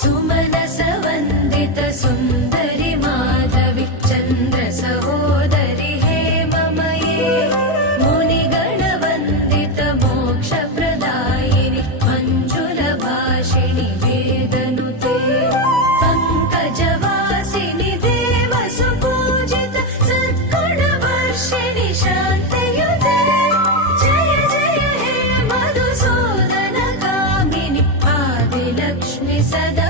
सुमनस वन्दित सुन्दरि माधवि चन्द्र सहोदरि हेममये मुनिगणवन्दित मोक्षप्रदायिनि मञ्जुलभाषिणि वेदनुते पङ्कजवासिनि देवसुपूजित सद्गुणवर्षिणि शान्तयुते जय जय हे मधुसूदनकामिनि आदिलक्ष्मि सदा